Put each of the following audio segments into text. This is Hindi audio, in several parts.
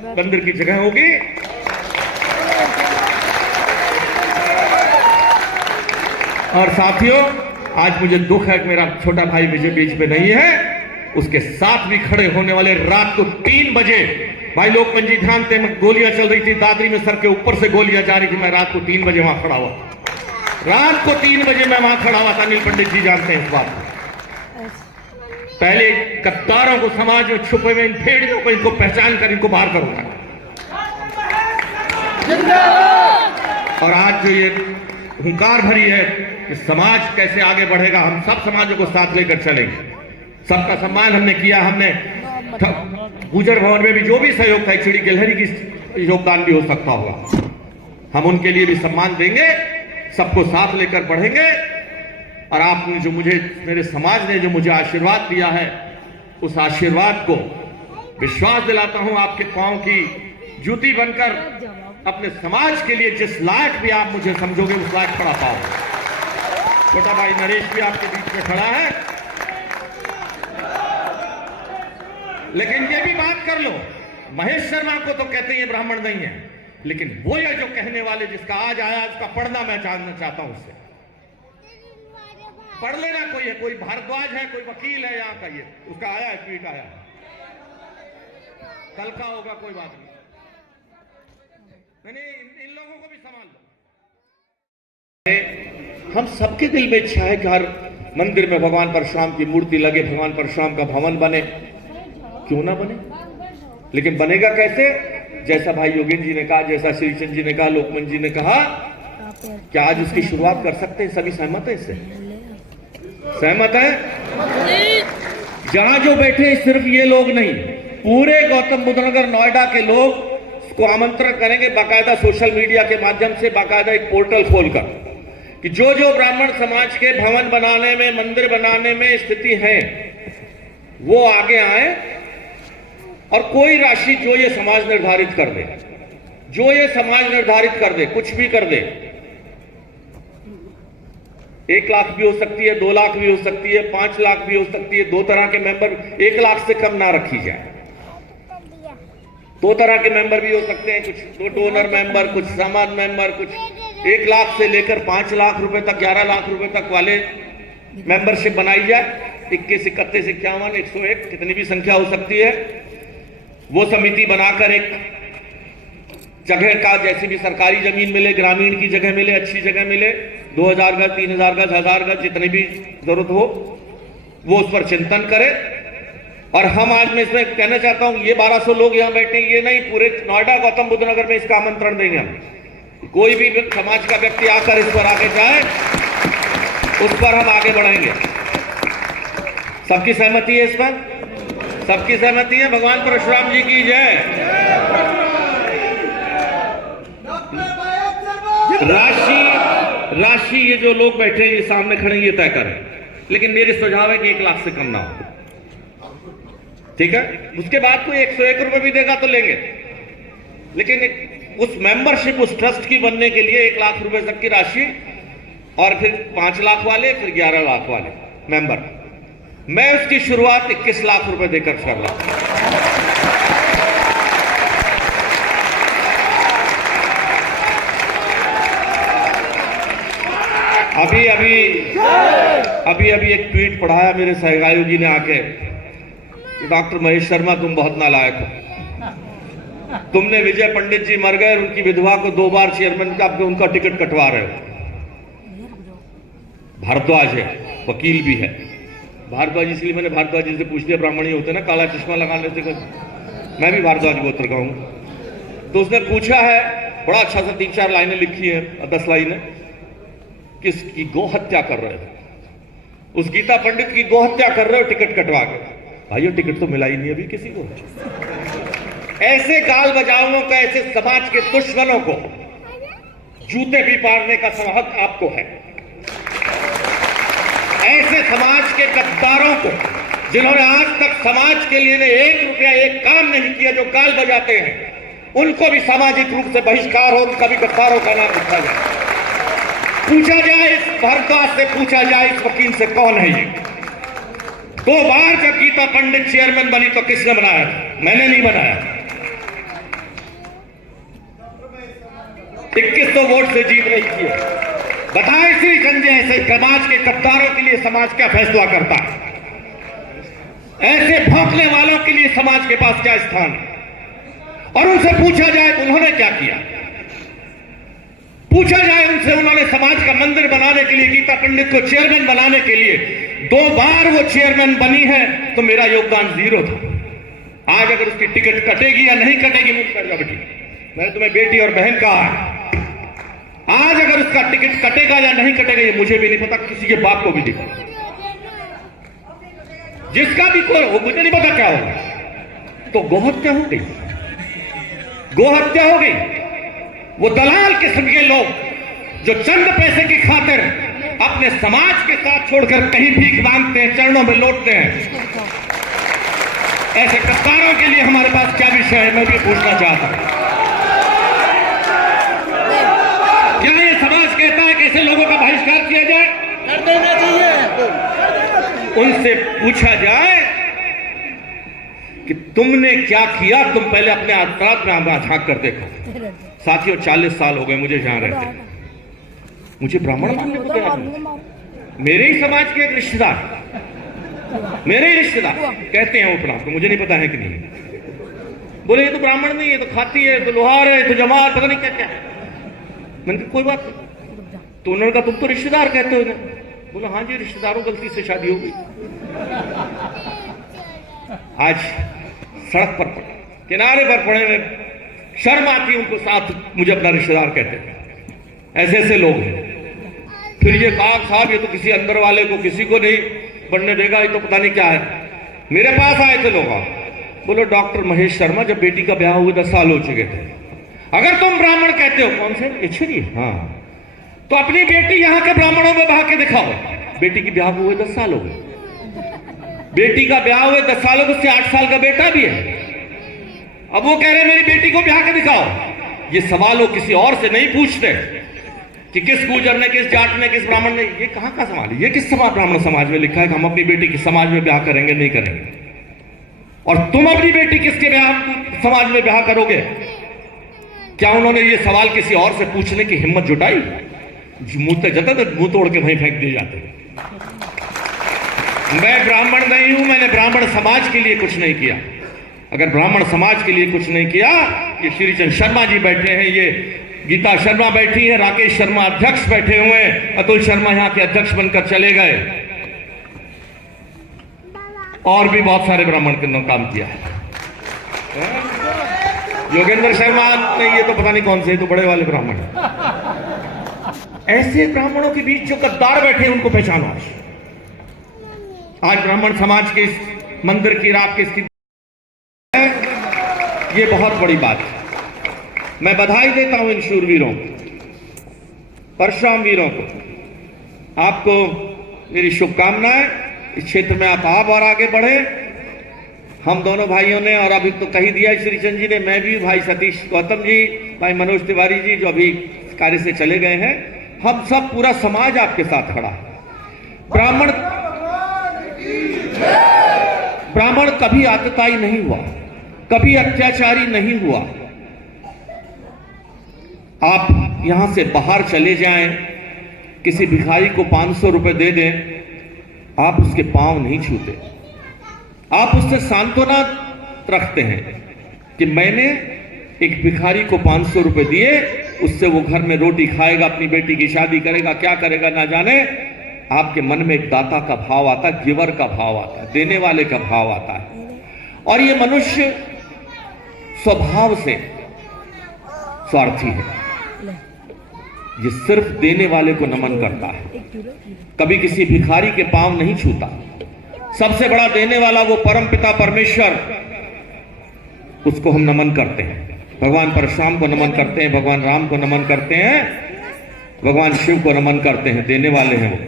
मंदिर की जगह होगी। और साथियों, आज मुझे दुख है कि मेरा छोटा भाई विजय बीच में नहीं है। उसके साथ भी खड़े होने वाले रात को 3 बजे, भाई लोकमन जी ध्यान थे, गोलियां चल रही थी दादरी में, सर के ऊपर से गोलियां जा रही थी, मैं रात को 3 बजे वहां खड़ा हुआ। रात को 3 बजे मैं वहां खड़ा हुआ था। अनिल पंडित जी जानते हैं इस बात को। पहले गद्दारों को, समाज में छुपे हुए इन भेड़ियों को, इनको पहचान कर इनको बाहर करूंगा। और आज जो ये हुंकार भरी है कि समाज कैसे आगे बढ़ेगा, हम सब समाजों को साथ लेकर चलेंगे। सबका सम्मान हमने किया। हमने गुजर भवन में भी जो भी सहयोग था, चिड़ी गिलहरी की योगदान भी हो सकता होगा, हम उनके लिए भी सम्मान देंगे। सबको साथ लेकर बढ़ेंगे। और आपने जो मुझे, मेरे समाज ने जो मुझे आशीर्वाद दिया है, उस आशीर्वाद को विश्वास दिलाता हूं, आपके पांव की जूती बनकर अपने समाज के लिए जिस लायक भी आप मुझे समझोगे उस लायक खड़ा पाओ। छोटा भाई नरेश भी आपके बीच में खड़ा है। लेकिन ये भी बात कर लो, महेश शर्मा को तो कहते हैं ये ब्राह्मण नहीं है, लेकिन वो ये जो कहने वाले जिसका आज आया, उसका पढ़ना मैं जानना चाहता हूं उससे। पढ़ लेना, कोई है, कोई भारद्वाज है, कोई वकील है यहाँ का, ये उसका आया है, ट्वीट आया, कल का होगा, कोई बात नहीं। नहीं, इन लोगों को भी संभाल लो। हम सबके दिल में इच्छा है कि हर मंदिर में भगवान परशुराम की मूर्ति लगे, भगवान परशुराम का भवन बने, क्यों ना बने। लेकिन बनेगा कैसे? जैसा भाई योगेंद्र जी ने कहा, जैसा श्रीचंद जी ने कहा, लोकमन जी ने कहा, क्या आज उसकी शुरुआत कर सकते हैं? सभी सहमत है इससे? सहमत है? जहां जो बैठे सिर्फ ये लोग नहीं, पूरे गौतम बुद्ध नगर नोएडा के लोग को आमंत्रण करेंगे बाकायदा सोशल मीडिया के माध्यम से, बाकायदा एक पोर्टल खोलकर, कि जो जो ब्राह्मण समाज के भवन बनाने में, मंदिर बनाने में स्थिति है, वो आगे आए और कोई राशि जो ये समाज निर्धारित कर दे, जो ये समाज निर्धारित कर दे, कुछ भी कर दे, 1 लाख भी हो सकती है, 2 लाख भी हो सकती है, 5 लाख भी हो सकती है। 2 तरह के मेंबर, 1 लाख से कम ना रखी जाए। 2 तरह के मेंबर भी हो सकते हैं, कुछ डोनर मेंबर, कुछ सामान मेंबर, कुछ 1 लाख से लेकर 5 लाख रुपए तक, 11 लाख रुपए तक वाले मेंबरशिप बनाई जाए। 21, 31, 51, 101, कितनी भी संख्या हो सकती है। वो समिति बनाकर एक जगह का, जैसे भी सरकारी जमीन मिले, ग्रामीण की जगह मिले, अच्छी जगह मिले, 2000 गज, 3000 गज, 1000 गज, जितनी भी जरूरत हो, वो उस पर चिंतन करे। और हम आज मैं इसमें कहना चाहता हूं, ये 1200 लोग यहां बैठे, ये नहीं, पूरे नोएडा गौतम बुद्ध नगर में इसका आमंत्रण देंगे हम। कोई भी समाज का व्यक्ति आकर इस पर आगे जाए, उस पर हम आगे बढ़ेंगे। सबकी सहमति है इस पर? सबकी सहमति है? भगवान परशुराम जी की जय। राशि ये जो लोग बैठे हैं, ये सामने खड़े, ये तय करें। लेकिन मेरी सुझाव है कि 1 लाख से कम ना हो, ठीक है? उसके बाद कोई 101 रुपए भी देगा तो लेंगे, लेकिन उस मेंबरशिप, उस ट्रस्ट की बनने के लिए 1 लाख रुपए तक की राशि, और फिर 5 लाख वाले, फिर 11 लाख वाले मेंबर। मैं उसकी शुरुआत 21 लाख रुपए देकर कर रहा हूं। अभी एक ट्वीट पढ़ाया मेरे सहयोगी ने आके, डॉक्टर महेश शर्मा तुम बहुत नालायक हो, तुमने विजय पंडित जी मर गए, उनकी विधवा को 2 बार चेयरमैन का उनका टिकट कटवा रहे हो। भारद्वाज है, वकील भी है। भारद्वाज इसलिए मैंने भारद्वाज जी से पूछ लिया, ब्राह्मण ही होते ना, काला चश्मा लगाने से, मैं भी भारद्वाज गोत्र का हूं। तो उसने पूछा है, बड़ा अच्छा सा 3-4 लाइनें लिखी है, 10 लाइनें, किसकी गो हत्या कर रहे हो, उस गीता पंडित की गो हत्या कर रहे हो टिकट कटवा के। भाइयों, टिकट तो मिला ही नहीं अभी किसी को। ऐसे गाल बजाओं का, ऐसे समाज के दुश्मनों को जूते भी पाड़ने का हक आपको है। ऐसे समाज के गद्दारों को, जिन्होंने आज तक समाज के लिए 1 रुपया, एक काम नहीं किया, जो गाल बजाते हैं, उनको भी सामाजिक रूप से बहिष्कार हो, कभी गद्दारों का नाम लिखा जाए। पूछा जाए इस भारद्वाज से, पूछा जाए इस वकील से, कौन है ये? 2 बार जब गीता पंडित चेयरमैन बनी तो किसने बनाया? मैंने नहीं बनाया। 2100 वोट से जीत रही थी। बताएं श्री संजय ऐसे समाज के गद्दारों के लिए समाज क्या फैसला करता है? ऐसे भौंकने वालों के लिए समाज के पास क्या स्थान है? और उनसे पूछा जाए कि उन्होंने क्या किया, पूछा जाए उनसे, उन्होंने समाज का मंदिर बनाने के लिए, गीता पंडित को चेयरमैन बनाने के लिए 2 बार वो चेयरमैन बनी है, तो मेरा योगदान 0 था। आज अगर उसकी टिकट कटेगी या नहीं कटेगी, मुझ कर जा बेटी, मैंने तुम्हें बेटी और बहन कहा है। आज अगर उसका टिकट कटेगा या नहीं कटेगा ये मुझे भी नहीं पता, किसी के बाप को भी नहीं पता, जिसका भी कोई हो, मुझे नहीं पता क्या होगा। तो गोहत्या हो गई, गोहत्या हो गई। वो दलाल किस्म के लोग जो चंद पैसे की खातिर अपने समाज के साथ छोड़कर कहीं भीख मांगते हैं, चरणों में लौटते हैं, ऐसे गद्दारों के लिए हमारे पास क्या विषय है, मैं भी पूछना चाहता हूं। क्या ये समाज कहता है कि ऐसे लोगों का बहिष्कार किया जाए? कर देना चाहिए। उनसे पूछा जाए कि तुमने क्या किया, तुम पहले अपने अपराध में झांक कर देखो। साथियों, 40 साल हो गए मुझे जहां रहते, मुझे ब्राह्मण मानने को तैयार नहीं। मेरे ही समाज के एक रिश्तेदार, मेरे ही रिश्तेदार कहते हैं वो प्राप्त, मुझे नहीं पता है कि नहीं, बोले ये तो ब्राह्मण नहीं है, तो खाती है, तो लोहार है, तो जमात, पता नहीं क्या क्या है। मैंने कहा कोई बात नहीं। तो उन्होंने कहा तुम तो रिश्तेदार कहते हो। बोला हाँ जी, रिश्तेदारों गलती से शादी हो गई। आज सड़क पर पड़े, किनारे पर पड़े, में शर्म आती उनको, साथ मुझे अपना रिश्तेदार कहते हैं। ऐसे ऐसे लोग हैं। फिर ये कहा साहब ये तो किसी अंदर वाले को किसी को नहीं बढ़ने देगा, ये तो पता नहीं क्या है। मेरे पास आए थे लोग, बोलो डॉक्टर महेश शर्मा, जब बेटी का ब्याह हुए 10 साल हो चुके थे, अगर तुम ब्राह्मण कहते हो, कौन से इच्छुरी, हाँ, तो अपनी बेटी यहाँ के ब्राह्मणों में बहा के दिखाओ। बेटी की ब्याह हुए 10 साल हो गए, बेटी का ब्याह हुए 10 साल हो गए, उससे 8 साल का बेटा भी है। अब वो कह रहे मेरी बेटी को ब्याह के दिखाओ। ये सवाल वो किसी और से नहीं पूछते कि किस गुर्जर ने, किस जाट ने, किस ब्राह्मण ने, ये कहां का सवाल है? ये किस समाज, ब्राह्मण समाज में लिखा है कि हम अपनी बेटी की समाज में ब्याह करेंगे, नहीं करेंगे? और तुम अपनी बेटी किसके ब्याह समाज में ब्याह करोगे? क्या उन्होंने ये सवाल किसी और से पूछने की हिम्मत जुटाई? मुंह से जता तो मुंह तोड़ के वहीं फेंक दिए जाते। मैं ब्राह्मण नहीं हूं, मैंने ब्राह्मण समाज के लिए कुछ नहीं किया। अगर ब्राह्मण समाज के लिए कुछ नहीं किया, ये श्रीचंद शर्मा जी बैठे हैं, ये गीता शर्मा बैठी है, राकेश शर्मा अध्यक्ष बैठे हुए हैं, अतुल शर्मा यहां के अध्यक्ष बनकर चले गए, और भी बहुत सारे ब्राह्मण ने काम किया है। योगेंद्र शर्मा ने, ये तो पता नहीं कौन से, तो बड़े वाले ब्राह्मण। ऐसे ब्राह्मणों के बीच जो गद्दार बैठे हैं उनको पहचानो। आज ब्राह्मण समाज के इस मंदिर की रात की स्थिति, ये बहुत बड़ी बात है। मैं बधाई देता हूं इन शूरवीरों को, परशुराम वीरों को। आपको मेरी शुभकामनाएं। इस क्षेत्र में आप और आगे बढ़े। हम दोनों भाइयों ने, और अभी तो कही दिया श्रीचंद जी ने, मैं भी, भाई सतीश गौतम जी, भाई मनोज तिवारी जी जो अभी कार्य से चले गए हैं, हम सब, पूरा समाज आपके साथ खड़ा है। ब्राह्मण कभी आतताई नहीं हुआ, कभी अत्याचारी नहीं हुआ। आप यहां से बाहर चले जाएं, किसी भिखारी को 500 रुपए दे दें, आप उसके पांव नहीं छूते। आप उससे सांत्वना रखते हैं कि मैंने एक भिखारी को 500 रुपए दिए, उससे वो घर में रोटी खाएगा, अपनी बेटी की शादी करेगा, क्या करेगा ना जाने। आपके मन में एक दाता का भाव आता है, गिवर का भाव आता है, देने वाले का भाव आता है। और ये मनुष्य स्वभाव से स्वार्थी है, ये सिर्फ देने वाले को नमन करता है, कभी किसी भिखारी के पांव नहीं छूता। सबसे बड़ा देने वाला वो परमपिता परमेश्वर, उसको हम नमन करते हैं। भगवान परशुराम को नमन करते हैं, भगवान राम को नमन करते हैं, भगवान शिव को नमन करते हैं, देने वाले हैं वो।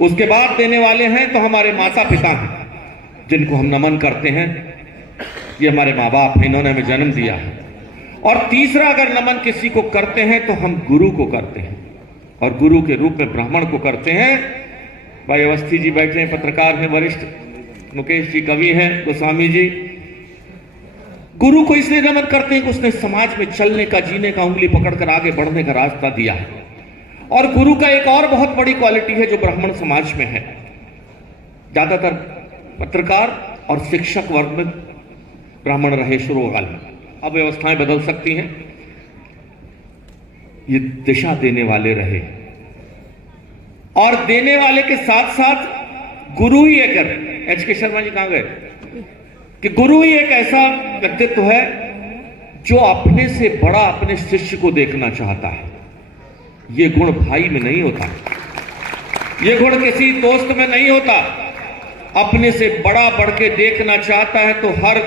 उसके बाद देने वाले हैं तो हमारे माता पिता हैं, जिनको हम नमन करते हैं। ये हमारे माँ बाप हैं, इन्होंने हमें जन्म दिया है। और तीसरा, अगर नमन किसी को करते हैं तो हम गुरु को करते हैं, और गुरु के रूप में ब्राह्मण को करते हैं। भाई अवस्थी जी बैठे हैं, पत्रकार हैं, वरिष्ठ, मुकेश जी कवि हैं, गोस्वामी जी, गुरु को इसलिए नमन करते हैं कि उसने समाज में चलने का, जीने का, उंगली पकड़कर आगे बढ़ने का रास्ता दिया है। और गुरु का एक और बहुत बड़ी क्वालिटी है जो ब्राह्मण समाज में है। ज्यादातर पत्रकार और शिक्षक वर्ग में ब्राह्मण रहे शुरुआत में, अब व्यवस्थाएं बदल सकती हैं। ये दिशा देने वाले रहे, और देने वाले के साथ साथ गुरु ही एक, एच के शर्मा जी कहां गए, कि गुरु ही एक ऐसा व्यक्तित्व है जो अपने से बड़ा अपने शिष्य को देखना चाहता है। ये गुण भाई में नहीं होता, ये गुण किसी दोस्त में नहीं होता। अपने से बड़ा बढ़ के देखना चाहता है तो हर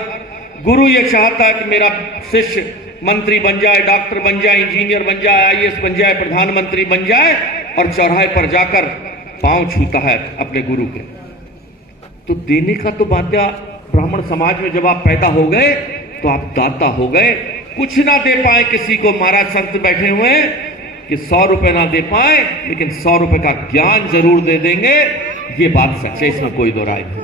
गुरु ये चाहता है कि मेरा शिष्य मंत्री बन जाए, डॉक्टर बन जाए, इंजीनियर बन जाए, आईएएस बन जाए, प्रधानमंत्री बन जाए, और चौराहे पर जाकर पांव छूता है अपने गुरु के। तो देने का तो बाध्य ब्राह्मण समाज में जब आप पैदा हो गए तो आप दाता हो गए। कुछ ना दे पाए किसी को, महाराज संत बैठे हुए हैं कि 100 रुपए ना दे पाए लेकिन 100 रुपए का ज्ञान जरूर दे देंगे। ये बात सच है, इसमें कोई दो राय नहीं।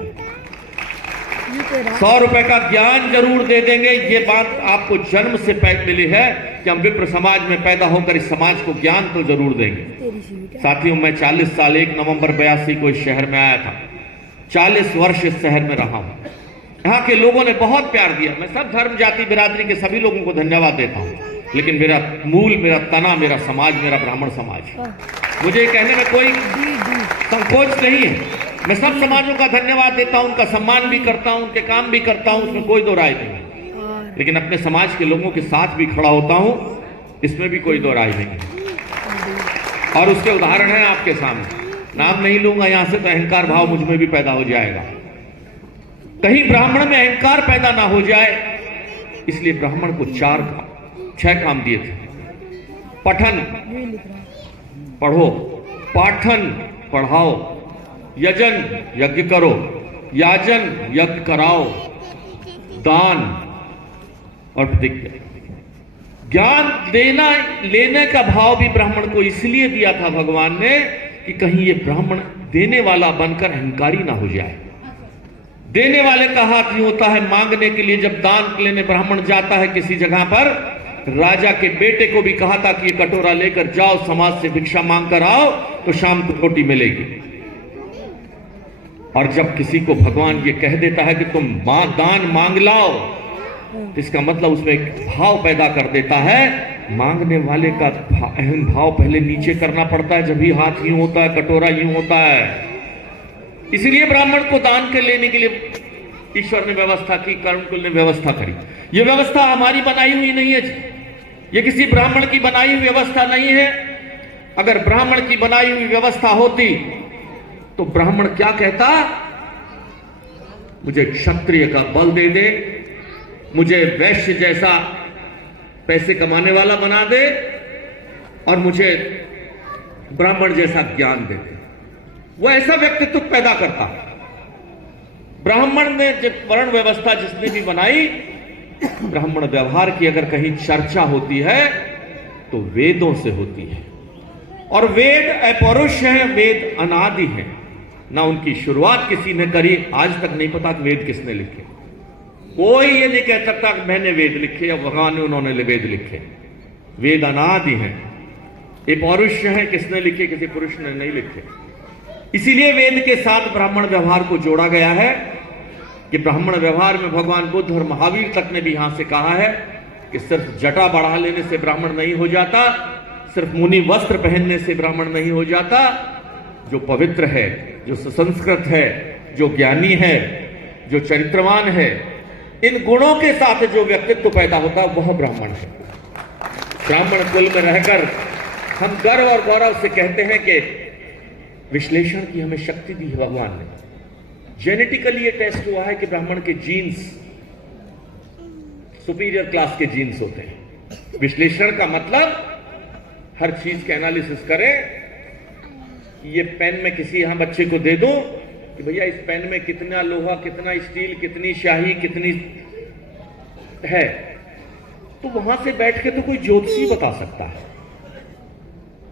100 रुपए का ज्ञान जरूर दे देंगे, ये बात आपको जन्म से मिली है कि हम विप्र समाज में पैदा होकर इस समाज को ज्ञान तो जरूर देंगे। साथियों, मैं 40 साल 1 नवंबर 82 को इस शहर में आया था। 40 वर्ष इस शहर में रहा हूं। यहाँ के लोगों ने बहुत प्यार दिया। मैं सब धर्म, जाति, बिरादरी के सभी लोगों को धन्यवाद देता हूँ, लेकिन मेरा मूल, मेरा तना, मेरा समाज, मेरा ब्राह्मण समाज है। मुझे कहने में कोई संकोच नहीं है। मैं सब समाजों का धन्यवाद देता हूं, उनका सम्मान भी करता हूं, उनके काम भी करता हूं, उसमें कोई दो राय नहीं। लेकिन अपने समाज के लोगों के साथ भी खड़ा होता हूं, इसमें भी कोई दो राय नहीं। और उसके उदाहरण है आपके सामने। नाम नहीं लूंगा यहां से, तो अहंकार भाव मुझ में भी पैदा हो जाएगा। कहीं ब्राह्मण में अहंकार पैदा ना हो जाए, इसलिए ब्राह्मण को 6 काम दिए थे। पठन, पढ़ो, पाठन, पढ़ाओ, यजन, यज्ञ करो, याजन, यज्ञ कराओ, दान और प्रतिज्ञा। ज्ञान देना लेने का भाव भी ब्राह्मण को इसलिए दिया था भगवान ने कि कहीं ये ब्राह्मण देने वाला बनकर अहंकारी ना हो जाए। देने वाले का हाथ यूं होता है मांगने के लिए। जब दान लेने ब्राह्मण जाता है किसी जगह पर, राजा के बेटे को भी कहा था कि ये कटोरा लेकर जाओ, समाज से भिक्षा मांग कर आओ तो शाम को रोटी मिलेगी। और जब किसी को भगवान ये कह देता है कि तुम दान मांग लाओ, तो इसका मतलब उसमें एक भाव पैदा कर देता है। मांगने वाले का अहम भाव पहले नीचे करना पड़ता है, जब भी हाथ यूं होता है, कटोरा यूं होता है। इसलिए ब्राह्मण को दान के लेने के लिए ईश्वर ने व्यवस्था की, कर्मकुल ने व्यवस्था करी। यह व्यवस्था हमारी बनाई हुई नहीं है, ये किसी ब्राह्मण की बनाई हुई व्यवस्था नहीं है। अगर ब्राह्मण की बनाई हुई व्यवस्था होती तो ब्राह्मण क्या कहता, मुझे क्षत्रिय का बल दे दे, मुझे वैश्य जैसा पैसे कमाने वाला बना दे, और मुझे ब्राह्मण जैसा ज्ञान दे दे। वो ऐसा व्यक्तित्व पैदा करता। ब्राह्मण ने जब वर्ण व्यवस्था जिसने भी बनाई, ब्राह्मण व्यवहार की अगर कहीं चर्चा होती है तो वेदों से होती है। और वेद अपौरुष है, वेद अनादि है, ना उनकी शुरुआत किसी ने करी। आज तक नहीं पता कि वेद किसने लिखे। कोई ये नहीं कह सकता कि मैंने वेद लिखे या भगवान ने उन्होंने वेद लिखे। वेद अनादि हैं, अपौरुष है, किसने लिखे, किसी पुरुष ने नहीं लिखे। इसीलिए वेद के साथ ब्राह्मण व्यवहार को जोड़ा गया है कि ब्राह्मण व्यवहार में भगवान बुद्ध और महावीर तक ने भी यहां से कहा है कि सिर्फ जटा बढ़ा लेने से ब्राह्मण नहीं हो जाता, सिर्फ मुनि वस्त्र पहनने से ब्राह्मण नहीं हो जाता। जो पवित्र है, जो सुसंस्कृत है, जो ज्ञानी है, जो चरित्रवान है, इन गुणों के साथ जो व्यक्तित्व पैदा होता है वह ब्राह्मण है। ब्राह्मण कुल में रहकर हम गर्व और गौरव से कहते हैं कि विश्लेषण की हमें शक्ति दी है भगवान ने। जेनेटिकली ये टेस्ट हुआ है कि ब्राह्मण के जीन्स सुपीरियर क्लास के जीन्स होते हैं। विश्लेषण का मतलब हर चीज के एनालिसिस करें। ये पेन में किसी यहां बच्चे को दे दो कि भैया इस पेन में कितना लोहा, कितना स्टील, कितनी स्याही, कितनी है, तो वहां से बैठ के तो कोई ज्योतिषी बता सकता है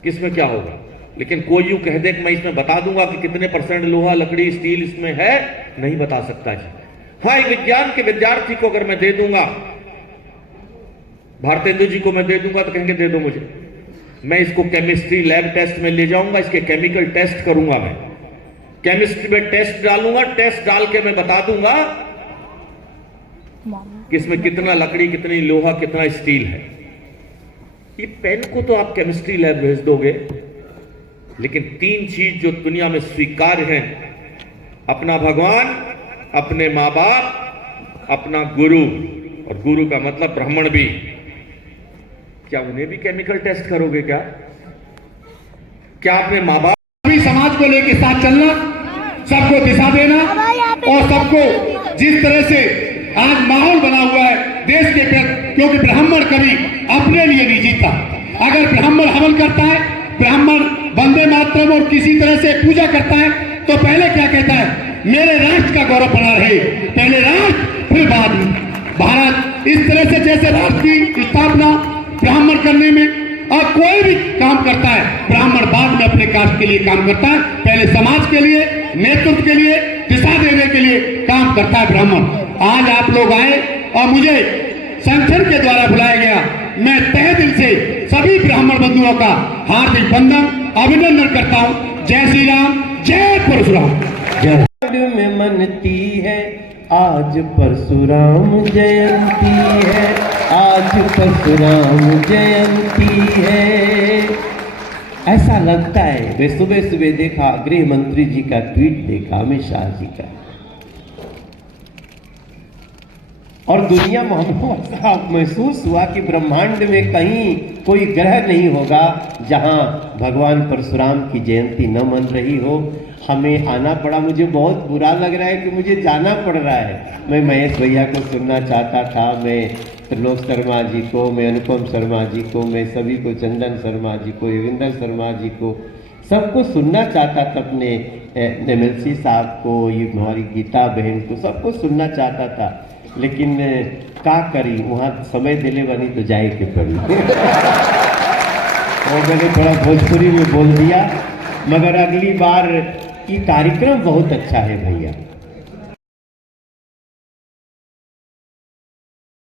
किसमें क्या होगा। लेकिन कोई यूं कह दे कि मैं इसमें बता दूंगा कि कितने % लोहा, लकड़ी, स्टील इसमें है, नहीं बता सकता जी। हाँ, एक विज्ञान के विद्यार्थी को अगर मैं दे दूंगा भारतेंदु जी को मैं दे दूंगा तो कहेंगे दे दो मुझे, मैं इसको केमिस्ट्री लैब टेस्ट में ले जाऊंगा, इसके केमिकल टेस्ट करूंगा, मैं केमिस्ट्री में टेस्ट डालूंगा, टेस्ट डाल के मैं बता दूंगा कि इसमें कितना लकड़ी, कितनी लोहा, कितना स्टील है। ये पेन को तो आप केमिस्ट्री लैब भेज दोगे, लेकिन 3 चीज जो दुनिया में स्वीकार्य है, अपना भगवान, अपने माँ बाप, अपना गुरु, और गुरु का मतलब ब्राह्मण भी, क्या उन्हें भी केमिकल टेस्ट करोगे? क्या अपने माँ बाप सभी समाज को लेकर साथ चलना, सबको दिशा देना, और सबको जिस तरह से आज माहौल बना हुआ है देश के प्रति, क्योंकि ब्राह्मण कभी अपने लिए नहीं जीता। अगर ब्राह्मण हवन करता है, ब्राह्मण वंदे मातरम और किसी तरह से पूजा करता है, तो पहले क्या कहता है, मेरे राष्ट्र का गौरव बना रहे, पहले राष्ट्र फिर बाद में भारत। इस तरह से जैसे राष्ट्र की स्थापना ब्राह्मण करने में, और कोई भी काम करता है ब्राह्मण बाद में अपने कास्ट के लिए काम करता है, पहले समाज के लिए, नेतृत्व के लिए, दिशा देने के लिए काम करता है ब्राह्मण। आज आप लोग आए और मुझे संगठन के द्वारा बुलाया गया, मैं तहे दिल से सभी ब्राह्मण बंधुओं का हार्दिक वंदन, अभिनंदन करता हूं। जय श्री राम, जय परशुराम। जय में मनती है आज परशुराम जयंती है, आज परशुराम जयंती है। ऐसा लगता है। मैं सुबह सुबह देखा, गृह मंत्री जी का ट्वीट देखा, अमित शाह जी का, और दुनिया में महसूस हुआ कि ब्रह्मांड में कहीं कोई ग्रह नहीं होगा जहां भगवान परशुराम की जयंती न मन रही हो। हमें आना पड़ा, मुझे बहुत बुरा लग रहा है कि मुझे जाना पड़ रहा है। मैं महेश भैया को सुनना चाहता था, मैं त्रिलोक शर्मा जी को, मैं अनुपम शर्मा जी को, मैं सभी को, चंदन शर्मा जी को, योगिंदर शर्मा जी को, सबको सुनना चाहता था, अपने MLC साहब को, ये हमारी गीता बहन को, सबको सुनना चाहता था, लेकिन का करी, वहाँ समय दिले बनी तो जाए के पड़ी। और मैंने थोड़ा भोजपुरी में बोल दिया, मगर अगली बार ये कार्यक्रम बहुत अच्छा है भैया।